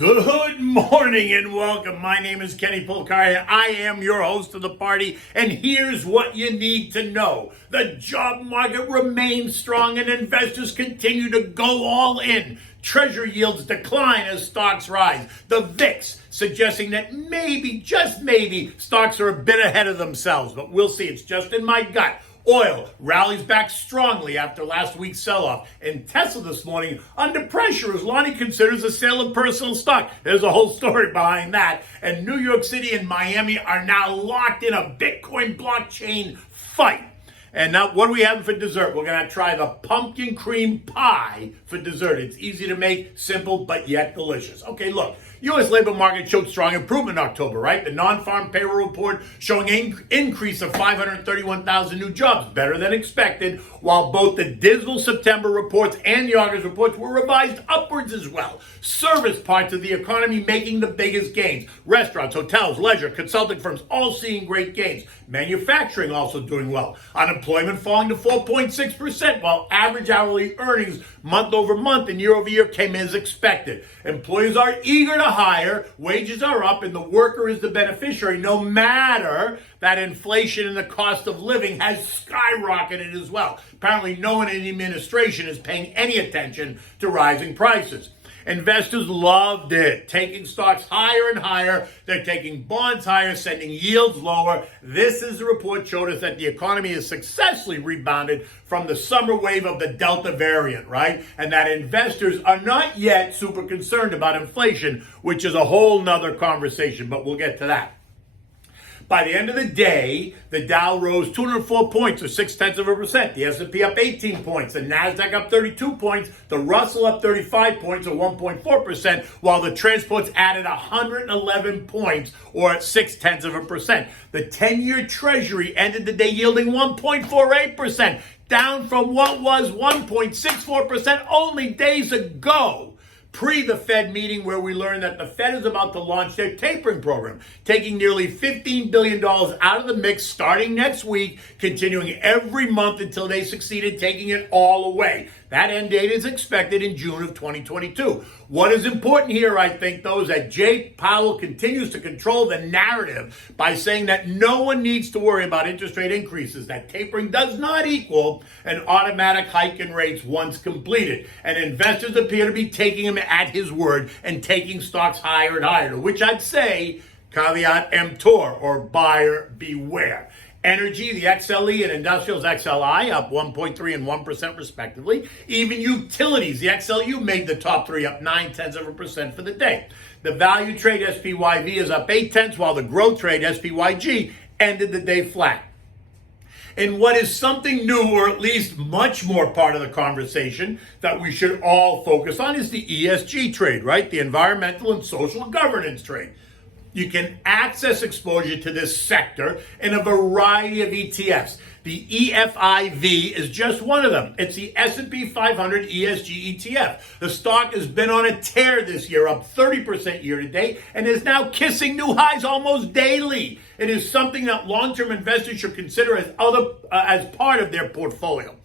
Good morning and welcome. My name is Kenny Polcari. I am your host of the party, and here's what you need to know. The job market remains strong and investors continue to go all in. Treasury yields decline as stocks rise. The VIX suggesting that maybe, just maybe, stocks are a bit ahead of themselves, but we'll see. It's just in my gut. Oil rallies back strongly after last week's sell-off. And Tesla this morning under pressure as Lonnie considers a sale of personal stock. There's a whole story behind that. And New York City and Miami are now locked in a Bitcoin blockchain fight. And now what do we have for dessert? We're going to try the pumpkin cream pie for dessert. It's easy to make, simple, but yet delicious. Okay, look, U.S. labor market showed strong improvement in October, right? The non-farm payroll report showing an increase of 531,000 new jobs, better than expected, while both the dismal September reports and the August reports were revised upwards as well. Service parts of the economy making the biggest gains. Restaurants, hotels, leisure, consulting firms all seeing great gains. Manufacturing also doing well. Unemployment falling to 4.6%, while average hourly earnings month over month and year over year came as expected. Employers are eager to hire, wages are up, and the worker is the beneficiary, no matter that inflation and the cost of living has skyrocketed as well. Apparently, no one in the administration is paying any attention to rising prices. Investors loved it, taking stocks higher and higher. They're taking bonds higher, sending yields lower. This is a report showed us that the economy has successfully rebounded from the summer wave of the Delta variant, right? And that investors are not yet super concerned about inflation, which is a whole nother conversation, but we'll get to that. By the end of the day, the Dow rose 204 points, or 0.6%. The S&P up 18 points. The Nasdaq up 32 points. The Russell up 35 points, or 1.4%, while the transports added 111 points, or 0.6%. The 10-year Treasury ended the day yielding 1.48%, down from what was 1.64% only days ago. Pre the Fed meeting where we learned that the Fed is about to launch their tapering program, taking nearly $15 billion out of the mix starting next week, continuing every month until they succeed in taking it all away. That end date is expected in June of 2022. What is important here, I think, though, is that Jay Powell continues to control the narrative by saying that no one needs to worry about interest rate increases, that tapering does not equal an automatic hike in rates once completed. And investors appear to be taking him at his word and taking stocks higher and higher, to which I'd say, caveat emptor, or buyer beware. Energy, the XLE and Industrials XLI up 1.3 and 1% respectively. Even utilities, the XLU made the top three up 0.9% for the day. The value trade SPYV is up 0.8, while the growth trade SPYG ended the day flat. And what is something new, or at least much more part of the conversation that we should all focus on, is the ESG trade, right? The environmental and social governance trade. You can access exposure to this sector in a variety of ETFs. The EFIV is just one of them. It's the S&P 500 ESG ETF. The stock has been on a tear this year, up 30% year to date, and is now kissing new highs almost daily. It is something that long-term investors should consider as part of their portfolio.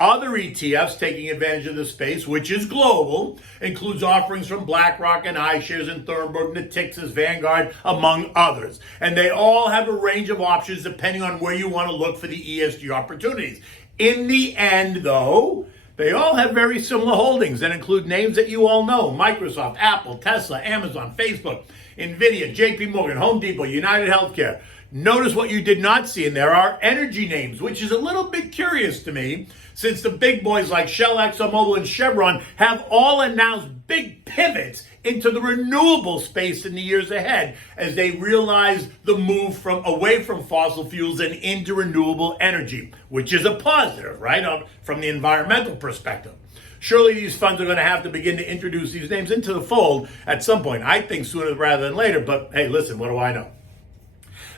Other ETFs taking advantage of the space, which is global, includes offerings from BlackRock and iShares and Thornburg, Natixis, Vanguard, among others. And they all have a range of options depending on where you want to look for the ESG opportunities. In the end, though, they all have very similar holdings that include names that you all know: Microsoft, Apple, Tesla, Amazon, Facebook, Nvidia, JP Morgan, Home Depot, United Healthcare. Notice what you did not see, and there are energy names, which is a little bit curious to me, since the big boys like Shell, ExxonMobil, and Chevron have all announced big pivots into the renewable space in the years ahead as they realize the move away from fossil fuels and into renewable energy, which is a positive, right, from the environmental perspective. Surely these funds are going to have to begin to introduce these names into the fold at some point. I think sooner rather than later, but hey, listen, what do I know?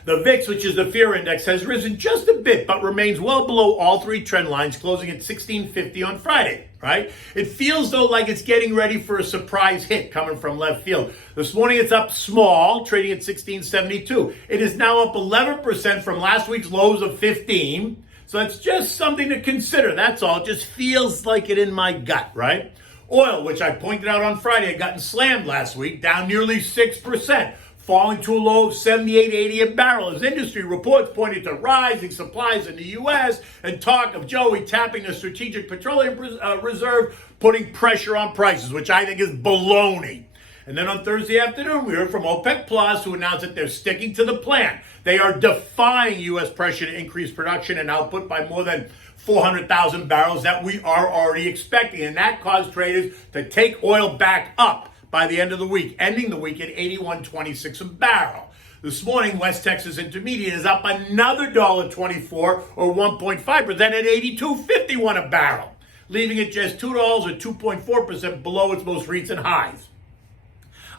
The VIX, which is the fear index, has risen just a bit, but remains well below all three trend lines, closing at 1650 on Friday, right? It feels, though, like it's getting ready for a surprise hit coming from left field. This morning, it's up small, trading at 1672. It is now up 11% from last week's lows of 15. So it's just something to consider. That's all. It just feels like it in my gut, right? Oil, which I pointed out on Friday, had gotten slammed last week, down nearly 6%, falling to a low of 78.80 a barrel, as industry reports pointed to rising supplies in the U.S. and talk of Joey tapping the Strategic Petroleum Reserve, putting pressure on prices, which I think is baloney. And then on Thursday afternoon, we heard from OPEC Plus, who announced that they're sticking to the plan. They are defying U.S. pressure to increase production and output by more than 400,000 barrels that we are already expecting. And that caused traders to take oil back up by the end of the week, ending the week at $81.26 a barrel. This morning, West Texas Intermediate is up another $1.24 or 1.5% at $82.51 a barrel, leaving it just $2 or 2.4% below its most recent highs.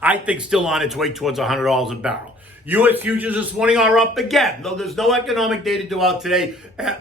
I think still on its way towards $100 a barrel. U.S. futures this morning are up again, though there's no economic data due out today,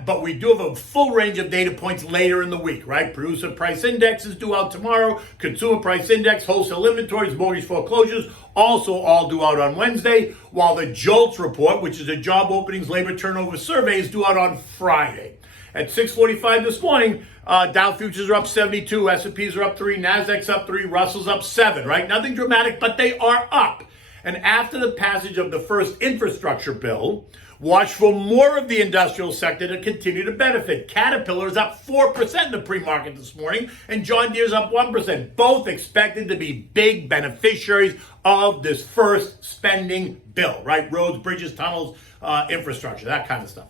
but we do have a full range of data points later in the week, right? Producer price index is due out tomorrow, consumer price index, wholesale inventories, mortgage foreclosures, also all due out on Wednesday, while the JOLTS report, which is a job openings labor turnover survey, is due out on Friday. At 6:45 this morning, Dow futures are up 72, S&Ps are up 3, Nasdaq's up 3, Russell's up 7, right? Nothing dramatic, but they are up. And after the passage of the first infrastructure bill, watch for more of the industrial sector to continue to benefit. Caterpillar's up 4% in the pre-market this morning, and John Deere's up 1%, both expected to be big beneficiaries of this first spending bill, right? Roads, bridges, tunnels, infrastructure, that kind of stuff.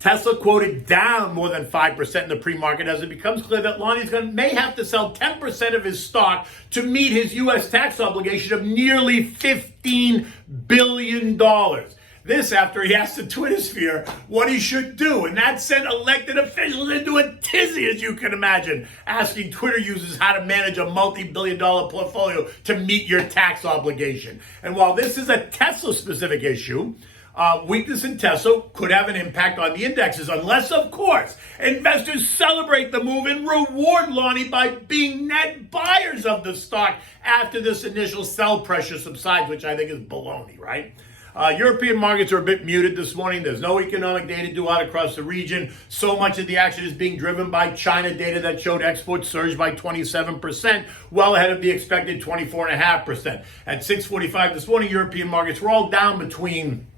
Tesla quoted down more than 5% in the pre-market as it becomes clear that Lonnie's may have to sell 10% of his stock to meet his U.S. tax obligation of nearly $15 billion. This after he asked the Twitter sphere what he should do, and that sent elected officials into a tizzy, as you can imagine, asking Twitter users how to manage a multi-billion-dollar portfolio to meet your tax obligation. And while this is a Tesla-specific issue, weakness in Tesla could have an impact on the indexes, unless, of course, investors celebrate the move and reward Lonnie by being net buyers of the stock after this initial sell pressure subsides, which I think is baloney, right? European markets are a bit muted this morning. There's no economic data due out across the region. So much of the action is being driven by China data that showed exports surged by 27%, well ahead of the expected 24.5%. At 6:45 this morning, European markets were all down between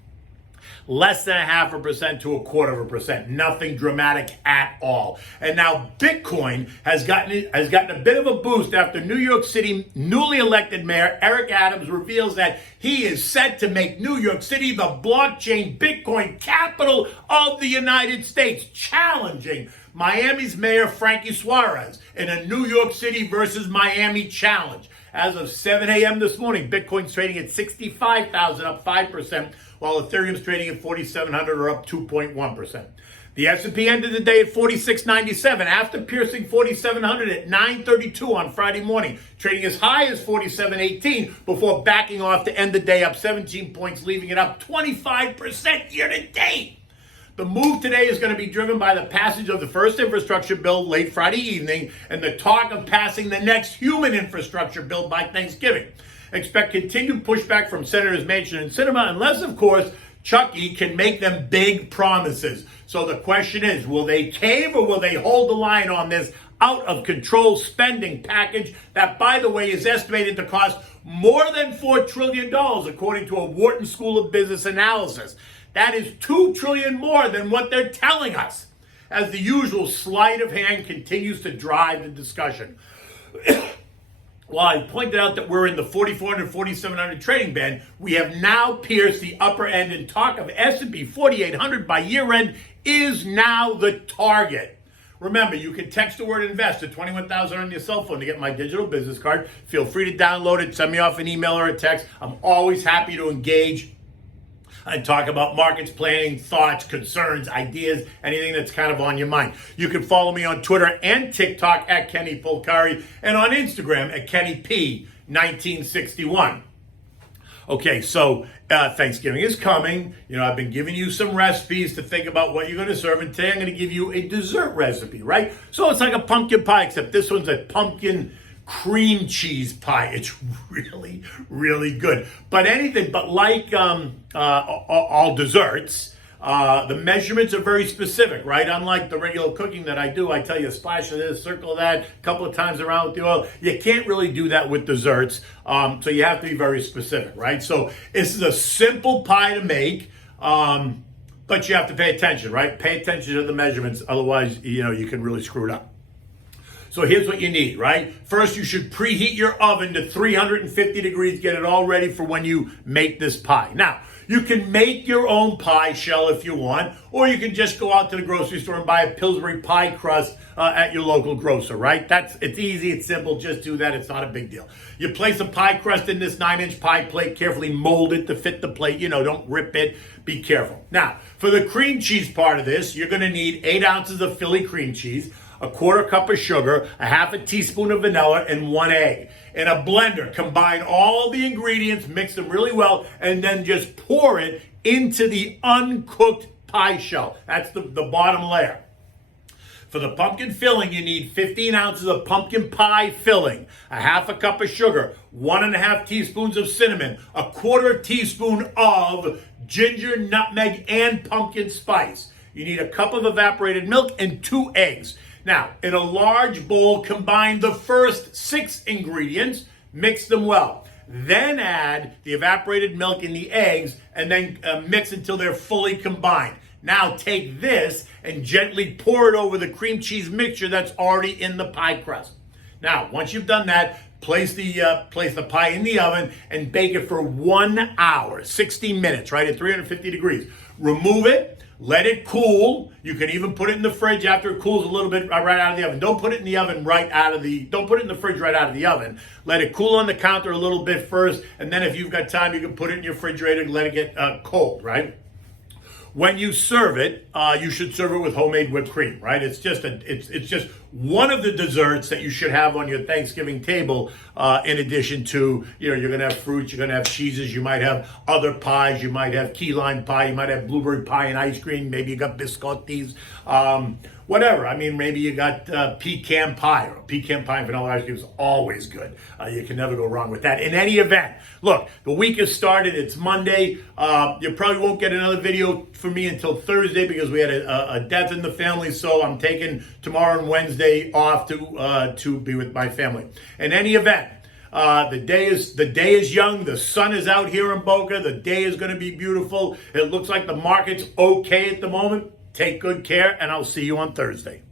less than 0.5% to 0.25%. Nothing dramatic at all. And now Bitcoin has gotten a bit of a boost after New York City newly elected mayor Eric Adams reveals that he is set to make New York City the blockchain Bitcoin capital of the United States, challenging Miami's mayor Frankie Suarez in a New York City versus Miami challenge. As of 7 a.m. this morning, Bitcoin's trading at 65,000, up 5%, while Ethereum's trading at 4,700, or up 2.1%. The S&P ended the day at 46.97 after piercing 4,700 at 9:32 on Friday morning, trading as high as 47.18 before backing off to end the day up 17 points, leaving it up 25% year to date. The move today is going to be driven by the passage of the first infrastructure bill late Friday evening and the talk of passing the next human infrastructure bill by Thanksgiving. Expect continued pushback from Senators Manchin and Sinema, unless, of course, Chucky can make them big promises. So the question is, will they cave or will they hold the line on this out-of-control spending package that, by the way, is estimated to cost more than $4 trillion, according to a Wharton School of Business analysis. That is $2 trillion more than what they're telling us, as the usual sleight of hand continues to drive the discussion. While I pointed out that we're in the 4,400, 4,700 trading band, we have now pierced the upper end, and talk of S&P 4,800 by year end is now the target. Remember, you can text the word invest to 21,000 on your cell phone to get my digital business card. Feel free to download it, send me off an email or a text. I'm always happy to engage and talk about markets, planning, thoughts, concerns, ideas, anything that's kind of on your mind. You can follow me on Twitter and TikTok at Kenny Polcari, and on Instagram at KennyP1961. Okay, so Thanksgiving is coming. You know, I've been giving you some recipes to think about what you're going to serve, and today I'm going to give you a dessert recipe, right? So it's like a pumpkin pie, except this one's a pumpkin cream cheese pie. It's really, really good. But like all desserts, The measurements are very specific, right? Unlike the regular cooking that I do, I tell you a splash of this, circle of that, a couple of times around with the oil. You can't really do that with desserts, so you have to be very specific, right? So this is a simple pie to make, but you have to pay attention, right? Pay attention to the measurements, otherwise, you can really screw it up. So here's what you need, right? First, you should preheat your oven to 350 degrees, get it all ready for when you make this pie. Now, you can make your own pie shell if you want, or you can just go out to the grocery store and buy a Pillsbury pie crust at your local grocer, right? It's easy, it's simple, just do that, it's not a big deal. You place a pie crust in this 9-inch pie plate, carefully mold it to fit the plate, don't rip it, be careful. Now, for the cream cheese part of this, you're gonna need 8 ounces of Philly cream cheese, a 1/4 cup of sugar, a 1/2 teaspoon of vanilla, and 1 egg. In a blender, combine all the ingredients, mix them really well, and then just pour it into the uncooked pie shell. That's the bottom layer. For the pumpkin filling, you need 15 ounces of pumpkin pie filling, a 1/2 cup of sugar, 1 1/2 teaspoons of cinnamon, a 1/4 teaspoon of ginger, nutmeg, and pumpkin spice. You need a cup of evaporated milk and 2 eggs. Now, in a large bowl, combine the first 6 ingredients, mix them well. Then add the evaporated milk and the eggs, and then mix until they're fully combined. Now take this and gently pour it over the cream cheese mixture that's already in the pie crust. Now, once you've done that, place the pie in the oven and bake it for 1 hour, 60 minutes, right, at 350 degrees. Remove it. Let it cool. You can even put it in the fridge after it cools a little bit right out of the oven. Don't put it in the oven don't put it in the fridge right out of the oven. Let it cool on the counter a little bit first, and then if you've got time, you can put it in your refrigerator and let it get cold, right? When you serve it, you should serve it with homemade whipped cream, right? It's just one of the desserts that you should have on your Thanksgiving table. In addition to, you're gonna have fruits, you're gonna have cheeses, you might have other pies, you might have key lime pie, you might have blueberry pie and ice cream, maybe you got biscottis, whatever. I mean, maybe you got pecan pie, or pecan pie and vanilla ice cream is always good. You can never go wrong with that. In any event, look, the week has started. It's Monday. You probably won't get another video from me until Thursday because we had a death in the family. So I'm taking tomorrow and Wednesday off to be with my family. In any event, the day is young. The sun is out here in Boca. The day is going to be beautiful. It looks like the market's okay at the moment. Take good care, and I'll see you on Thursday.